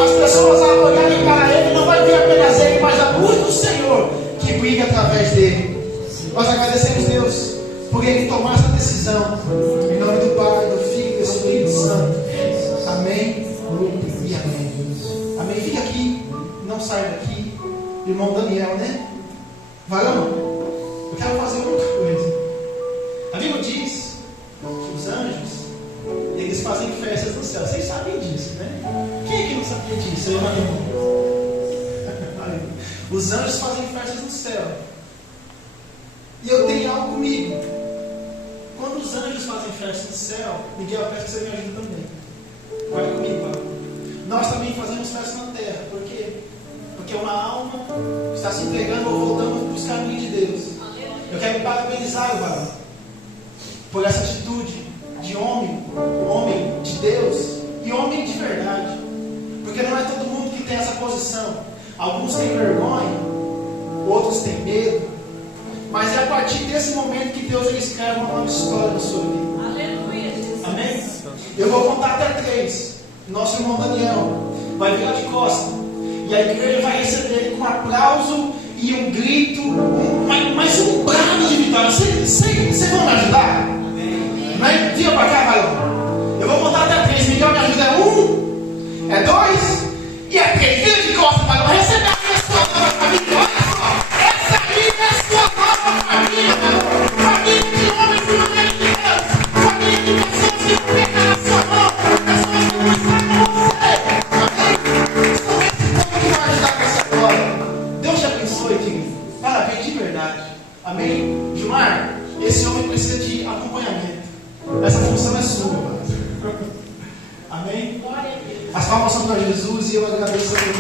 As pessoas ao olharem para ele não vai ver apenas ele, mas a luz do Senhor que brilha através dele. Nós agradecemos, Deus, por ele tomar essa decisão. Em nome do Pai, do Filho e do Espírito Santo. Amém e amém. Amém. Fica aqui, não saia daqui. Irmão Daniel, né? Varão, eu quero fazer outra coisa. A Bíblia diz que os anjos, eles fazem festas no céu. Vocês sabem disso, né? Quem é que não sabia disso? Eu, os anjos fazem festas no céu. E eu tenho algo comigo. Quando os anjos fazem festa no céu, Miguel, eu peço que você me ajude também. Vai comigo, Paulo. Nós também fazemos festa na terra. Por quê? Porque uma alma está se entregando ou voltando para os caminhos de Deus. Eu quero parabenizar o varão por essa atitude de homem de Deus e homem de verdade. Porque não é todo mundo que tem essa posição. Alguns têm vergonha, outros têm medo. Mas é a partir desse momento que Deus ele escreve uma nova história na sua vida. Aleluia. Amém? Eu vou contar até 3. Nosso irmão Daniel vai virar de costas. E a igreja vai receber ele com um aplauso e um grito, mas um brado de vitória. Vocês vão me ajudar? Amém? Vira para cá, varão. Eu vou contar até 3. Miguel me ajuda. 1, é 2 e é 3. Vira de costas, varão. Vai receber a minha sua nova família. Olha só. Essa aí é a sua nova família, varão. Família de homens e mulheres de Deus. Família de pessoas que não pegam na sua mão. Pessoas que não estão com você. Amém? Deus te abençoe, querido. Parabéns de verdade. Amém? Gilmar, esse homem precisa de acompanhamento. Essa função é sua, mano. Amém? As palmas são para Jesus e eu agradeço a Deus.